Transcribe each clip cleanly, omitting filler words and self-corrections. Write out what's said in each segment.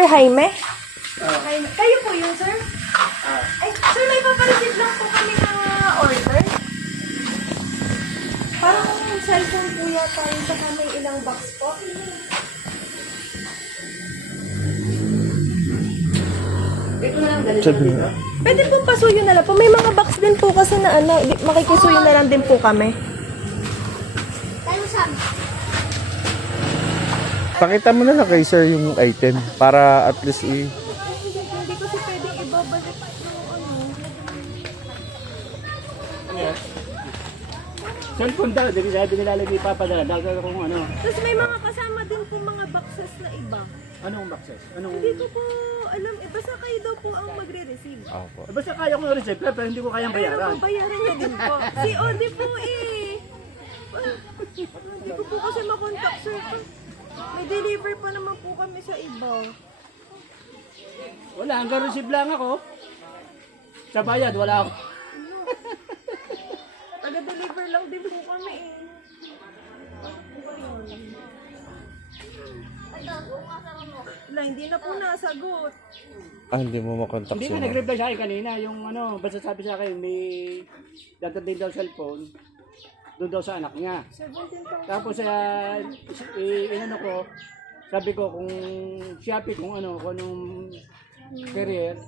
Sir Jaime? Jaime. Kayo po yun, sir? Ay, sir, may papareceive lang po kami ng order. Parang cellphone po yata yun, saka may ilang box po. Ito na lang, dali dito. Pwede po pasuyo na lang po. May mga box din po kasi na ano, makikisuyo na lang din po kami. Tayo saan? Pakita mo na lang kay sir yung item para at least Hindi kasi pwedeng ibabalik yung ano. Ano yan? Cellphone daw, sabi nilalagay ipapadala. Dagal kung ano. Tapos may mga kasama din po mga boxes na iba. Anong boxes? Anong... Hindi ko po alam. Basta kayo daw po ang magre-receive. Opo. Basta kaya ko na-receive, pero hindi ko kayang Pero bayaran. babayaran niya din po. COD po eh. Hindi ko po kasi makontak sir. May deliver pa naman po kami sa iba. Wala, hanggang receive lang ako. Sa bayad, wala ako. Taga-deliver lang din po kami eh. Wala, hindi na po nasagot. Hindi mo makontak Hindi siya. nga nag-reply sa akin kanina, yung ano, basta sabi sa akin, may dadating daw cellphone, doon daw sa anak niya. 17,000. Tapos, inano ko, sabi ko kung Shopee, kung anong carrier,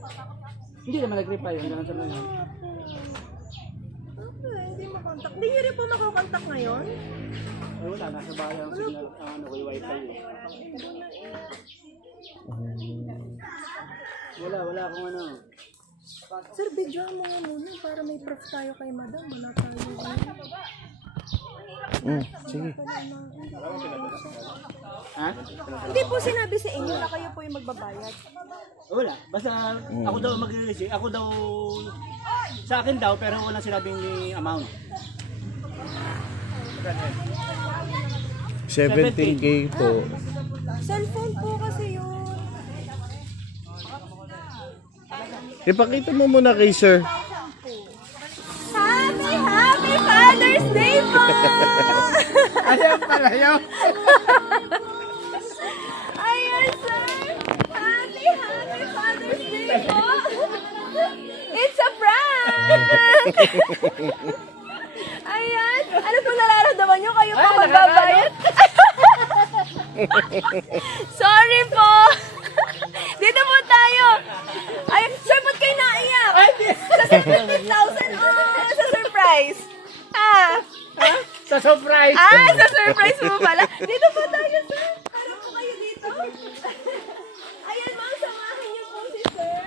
hindi naman nag-reply, hanggang sa mga. Okay, hindi makontak. Hindi niyo rin po makokontak ngayon? Ay, wala, nasa bahay ang signal, ano, may wifi. Wala akong ano. Sir, video mo nga muna para may proof tayo kay madam. Wala tayo. Sige. Ha? Hindi po sinabi sa inyo na kayo po yung magbabayad. Wala, basta ako daw mag-release, ako daw, sa akin daw, pero wala sinabing amount. 17K po. Cellphone po kasi yun. Ipakita mo muna kay sir. Happy Father's Day po! Ayaw pala yun. Ayan, sir! Happy Father's Day po! It's a prank! Ayan! Ano po nararamdaman nyo? Kayo po magbabayad? Sorry po! Dito po tayo! Ay, sir, ba't kayo naiyak? Sa 15,000 o sa surprise? Sa surprise. Sa surprise mo pala. Dito po tayo, sir. Para po kayo dito. Ayan, ma'am, samahan niyo po si sir.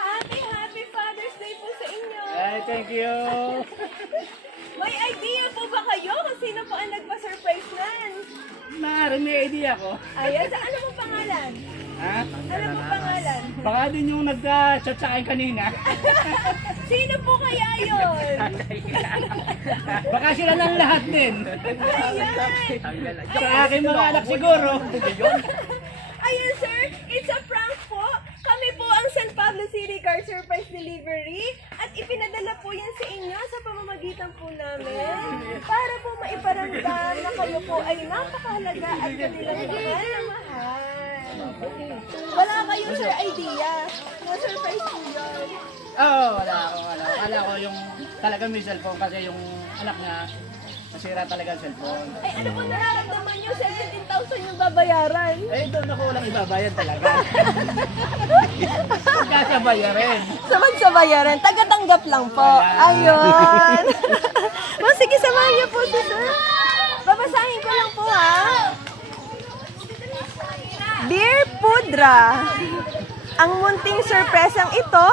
Happy Father's Day po sa inyo. Ay, thank you. May idea po ba kayo kung sino po ang nagpa-surprise nan? Maaari may idea ko. Ayan, sa ano po pangalan? Ha? Ano po pangalan? Baka din yung nagka-chat sa akin kanina. Sino po kaya yun? Baka sila ng lahat din. Ayan. Sa akin mga anak siguro. Ayan, sir. It's a prank po. Kami po ang San Pablo City Car Surprise Delivery at ipinadala po yan sa inyo sa pamamagitan po namin para po maiparamdam na kayo po ay napakahalaga at kanilang mahal na mahal. Wala kayo, sir, idea. Na-surprise po yun. Oo, wala ako. Wala ko yung talagang may cellphone kasi yung anak niya nasira talaga ang cellphone. Ay, ano po nararamdaman nyo? 17,000 yung babayaran. Eh, doon ako walang ibabayad talaga. Pagkasabayarin. Sabayaran, taga-tanggap lang po. Ayun. Sige, samahan niyo po si sir. Babasahin ko lang po ha. Dear Pudra, ang munting sorpresang ito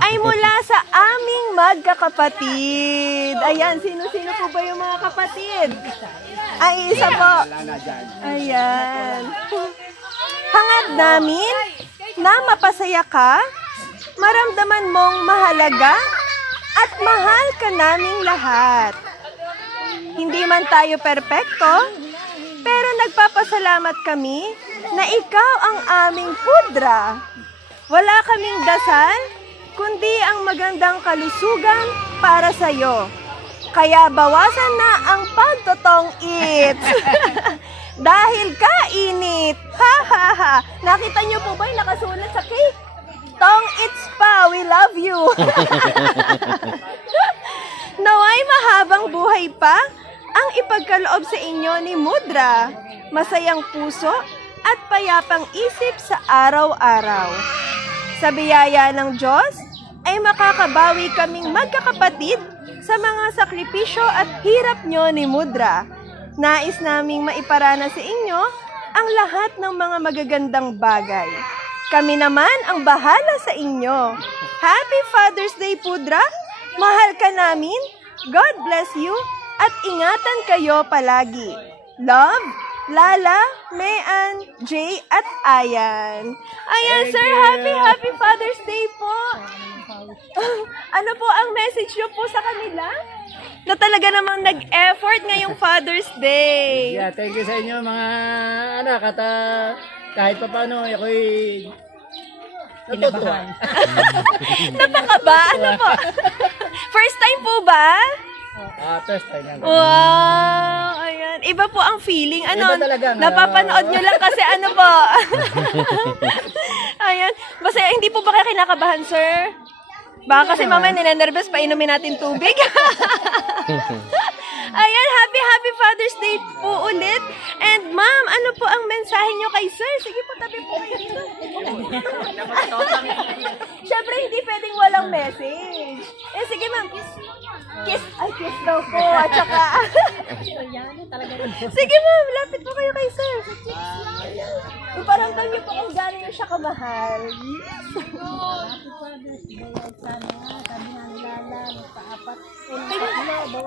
ay mula sa aming magkakapatid. Ayan, sino-sino po ba yung mga kapatid? Ay, isa po. Wala na dyan. Ayan. Hangad namin na mapasaya ka, maramdaman mong mahalaga at mahal ka naming lahat. Hindi man tayo perpekto, pero nagpapasalamat kami na ikaw ang aming pudra. Wala kaming dasal, kundi ang magandang kalusugan para sa iyo. Kaya bawasan na ang pagtotong eats. Dahil kainit. Ha ha ha. Nakita niyo po ba yung nakasulat sa cake? Tong It's Pa, we love you. Naway mahabang buhay pa ang ipagkaloob sa inyo ni Mudra. Masayang puso at payapang isip sa araw-araw. Sa biyaya ng Diyos ay makakabawi kaming magkakapatid sa mga sakripisyo at hirap nyo ni Mudra. Nais naming maiparana sa inyo ang lahat ng mga magagandang bagay. Kami naman ang bahala sa inyo. Happy Father's Day, Pudra! Mahal ka namin. God bless you at ingatan kayo palagi. Love, Lala, Mayan, Jay at Ayan. Ayan, sir, happy Father's Day po. Ano po ang message nyo po sa kanila? Na talaga namang nag-effort ngayong Father's Day. Yeah, thank you sa inyo mga anak at kahit pa paano ako'y natutuwa. Napakaba? Ano po? First time po ba? First time yan. Wow! Ayan. Iba po ang feeling. Ano? Iba talaga, Napapanood nyo lang kasi ano po. Ayan. Basta hindi po ba kayo kinakabahan, sir? Baka kasi mamaya ninenervous pa inumin natin tubig. Ayan, happy Father's Day po ulit. And ma'am, ano po ang mensahe nyo kay sir? Sige po, tabi po kayo dito. Siyempre, hindi pwedeng walang message. Eh, sige ma'am. Kiss. Ay, kiss daw po. At saka... sige ma'am, lapit po kayo kay sir. Iparamdam niyo po kung gano'n niyo siya kamahal.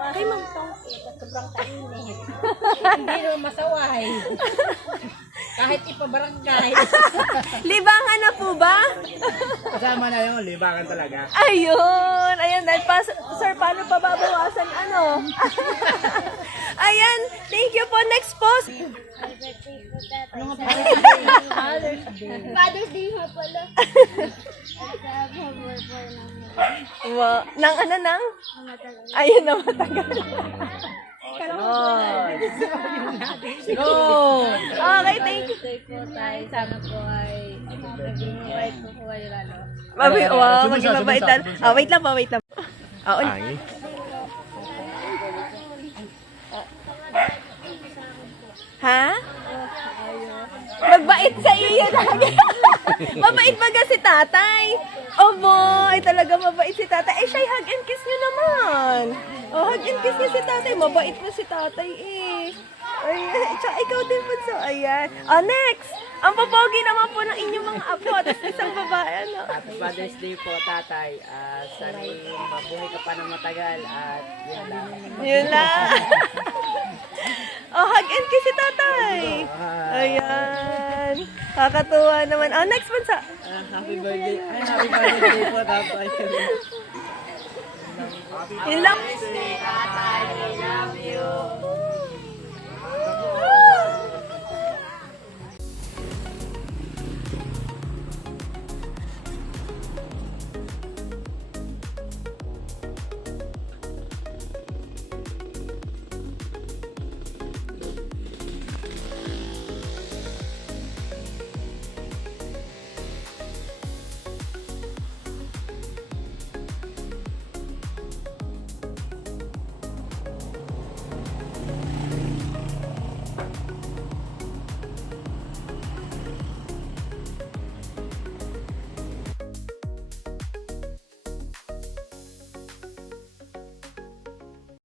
Kay ma'am tong sobrang kainit. Hindi naman masaway. Kahit ipabarangay. Libangan na po ba? Kasama na yun, libangan talaga. Ayun. Ayan, dahil pa, sir, paano pa babawasan ano? Ayan, thank you po. Next post. Father's Day nga pala. Wow. Nang ano nang? Ayun na matagal. Go! Okay, thank you. Stay po tayo. Sana po ay maging mabait po po kayo lalo. Wow, maging mabait lang. Wait lang po, wait lang. Ay. Ha? Magbait sa iyo lagi. Mabait ba si tatay? Oh boy, talaga mabait si tatay. Eh, siya hug and kiss niyo naman. Oh, hug and kiss niya si tatay. Mabait na si tatay eh. Ayan, tsaka ikaw din po so. Ayan. Oh, next. Ang papogi naman po ng inyong mga apo. Tapos isang babae, ano? Happy Father's Day po, tatay. Sana mabuhay ka pa ng matagal at yun lang. Yun lang. Oh, hug and kiss si tatay. Ayan. Kakatuwa naman. Oh, next one sa... Happy birthday. Ay, happy Father's Day po, tatay. Yun lang. Tatay, I love you.